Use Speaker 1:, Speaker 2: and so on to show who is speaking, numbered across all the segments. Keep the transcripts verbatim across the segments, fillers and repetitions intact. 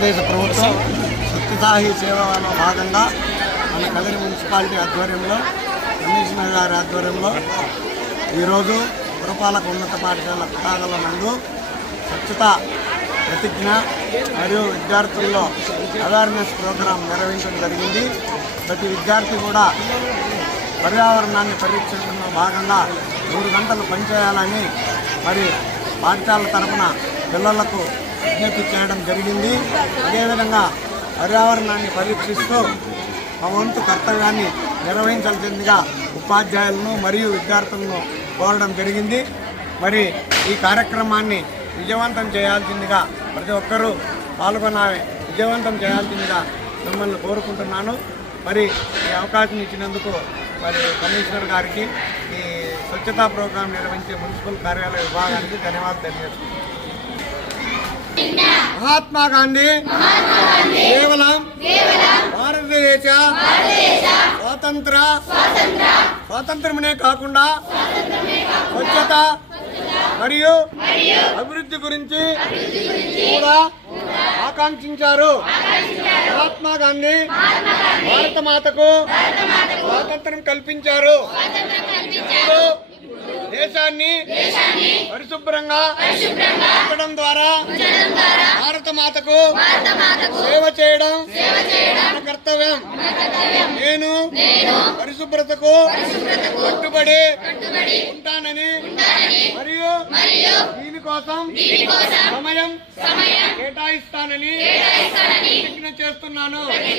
Speaker 1: ఆంధ్రప్రదేశ్ ప్రభుత్వం సత్యసాయి సేవలో భాగంగా మన కదిరి మున్సిపాలిటీ ఆధ్వర్యంలో కమిషనర్ గారి ఆధ్వర్యంలో ఈరోజు పురపాలక ఉన్నత పాఠశాల పతాకల నందు స్వచ్ఛత ప్రతిజ్ఞ మరియు విద్యార్థుల్లో అవేర్నెస్ ప్రోగ్రాం నిర్వహించడం జరిగింది. ప్రతి విద్యార్థి కూడా పర్యావరణాన్ని పరీక్షించడంలో భాగంగా మూడు గంటలు పనిచేయాలని మరి పాఠశాల తరఫున పిల్లలకు విజ్ఞప్తి చేయడం జరిగింది. అదేవిధంగా పర్యావరణాన్ని పరీక్షిస్తూ మా వంతు కర్తవ్యాన్ని నిర్వహించాల్సిందిగా ఉపాధ్యాయులను మరియు విద్యార్థులను కోరడం జరిగింది. మరి ఈ కార్యక్రమాన్ని విజయవంతం చేయాల్సిందిగా ప్రతి ఒక్కరూ పాల్గొన విజయవంతం చేయాల్సిందిగా మిమ్మల్ని కోరుకుంటున్నాను. మరి ఈ అవకాశం ఇచ్చినందుకు మరి కమిషనర్ గారికి, ఈ స్వచ్ఛతా ప్రోగ్రాం నిర్వహించే మున్సిపల్ కార్యాలయ విభాగానికి ధన్యవాదాలు తెలియజేస్తున్నాను. మహాత్మా గాంధీ కేవలం భారతదేశ స్వాతంత్ర స్వాతంత్రమునే కాకుండా స్వచ్ఛత మరియు అభివృద్ధి గురించి కూడా ఆకాంక్షించారు. మహాత్మా గాంధీ భారత మాతకు స్వాతంత్రం కల్పించారు. దేశాన్ని పరిశుభ్రంగా ఉంచడం ద్వారా భారత మాతకు సేవ చేయడం మన కర్తవ్యం. నేను పరిశుభ్రతకు కట్టుబడి ఉంటానని మరియు దీనికోసం సమయం కేటాయిస్తానని ప్రతిజ్ఞ చేస్తున్నాను.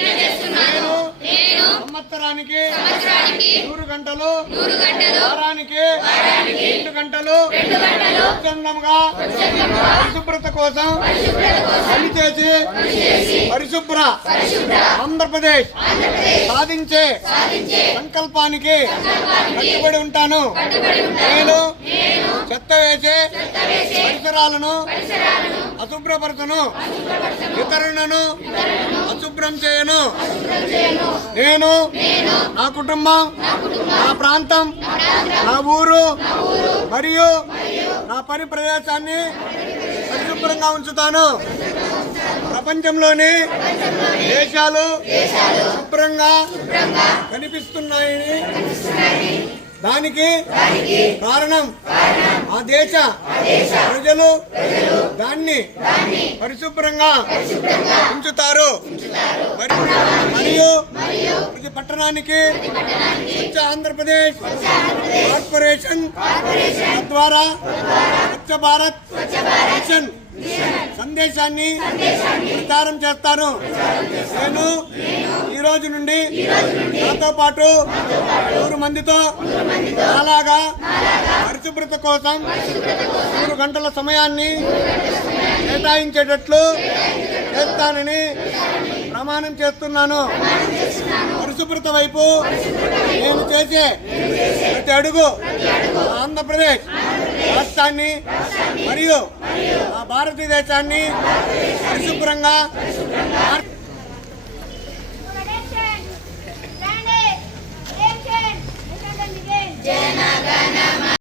Speaker 1: నేను సంవత్సరానికి నూరు గంటలు వారానికి రెండు గంటలు స్వచ్ఛందంగా పరిశుభ్రత కోసం పనిచేసి పరిశుభ్ర ఆంధ్రప్రదేశ్ సాధించే సంకల్పానికి కట్టుబడి ఉంటాను. నేను చెత్త వేసే పరిసరాలను అశుభ్రపరచను, ఇతరులను అశుభ్రం చేయను. నేను నా కుటుంబం, నా ప్రాంతం, నా ఊరు మరియు నా పని ప్రదేశాన్ని పరిశుభ్రంగా ఉంచుతాను. ప్రపంచంలోని దేశాలు శుభ్రంగా కనిపిస్తున్నాయని దానికి కారణం ఆ దేశ ప్రజలు దాన్ని పరిశుభ్రంగా ఉంచుతారు. మరియు ప్రతి పట్టణానికి స్వచ్ఛ ఆంధ్రప్రదేశ్ కార్పొరేషన్ ద్వారా స్వచ్ఛ భారత్ మిషన్ సందేశాన్ని ప్రచారం చేస్తాను. నేను ఈ రోజు నుండి నాతో పాటు నూరు మందితో అలాగా పరిశుభ్రత కోసం మూడు గంటల సమయాన్ని కేటాయించేటట్లు చేస్తానని ప్రమాణం చేస్తున్నాను. పరిశుభ్రత వైపు నేను చేసే ప్రతి అడుగు ఆంధ్రప్రదేశ్ రాష్ట్రాన్ని మరియు ఆ భారతదేశాన్ని పరిశుభ్రంగా